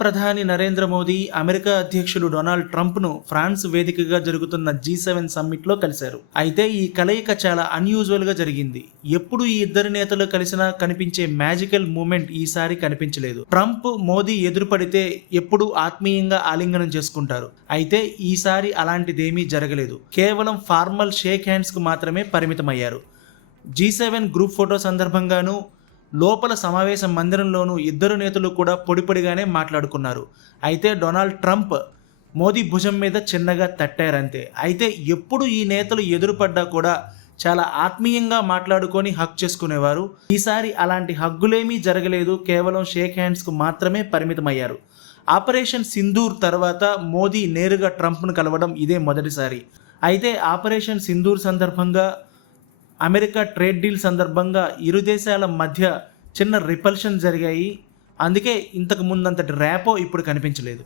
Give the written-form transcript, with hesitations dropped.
ప్రధాని నరేంద్ర మోదీ అమెరికా అధ్యక్షుడు Donald ట్రంప్ను France వేదికగా జరుగుతున్న G7 సమ్మిట్లో కలిశారు. అయితే ఈ కలయిక చాలా అన్యూజువల్గా జరిగింది. ఎప్పుడు ఈ ఇద్దరు నేతలు కలిసినా కనిపించే మ్యాజికల్ మూమెంట్ ఈసారి కనిపించలేదు. ట్రంప్ మోదీ ఎదురుపడితే ఎప్పుడు ఆత్మీయంగా ఆలింగనం చేసుకుంటారు. అయితే ఈసారి అలాంటిదేమీ జరగలేదు. కేవలం ఫార్మల్ షేక్ హ్యాండ్స్ కు మాత్రమే పరిమితమయ్యారు. G7 గ్రూప్ ఫోటో సందర్భంగానూ లోపల సమావేశ మందిరంలోనూ ఇద్దరు నేతలు కూడా పొడిపొడిగానే మాట్లాడుకున్నారు. అయితే డొనాల్డ్ ట్రంప్ మోదీ భుజం మీద చిన్నగా తట్టారంతే. అయితే ఎప్పుడు ఈ నేతలు ఎదురుపడ్డా కూడా చాలా ఆత్మీయంగా మాట్లాడుకొని హగ్ చేసుకునేవారు. ఈసారి అలాంటి హగ్గులేమీ జరగలేదు. కేవలం షేక్ హ్యాండ్స్కు మాత్రమే పరిమితమయ్యారు. ఆపరేషన్ సింధూర్ తర్వాత మోదీ నేరుగా ట్రంప్ను కలవడం ఇదే మొదటిసారి. అయితే ఆపరేషన్ సింధూర్ సందర్భంగా, అమెరికా ట్రేడ్ డీల్ సందర్భంగా ఇరు దేశాల మధ్య చిన్న రిపల్షన్ జరిగాయి. అందుకే ఇంతకు ముందంతటి ర్యాపో ఇప్పుడు కనిపించలేదు.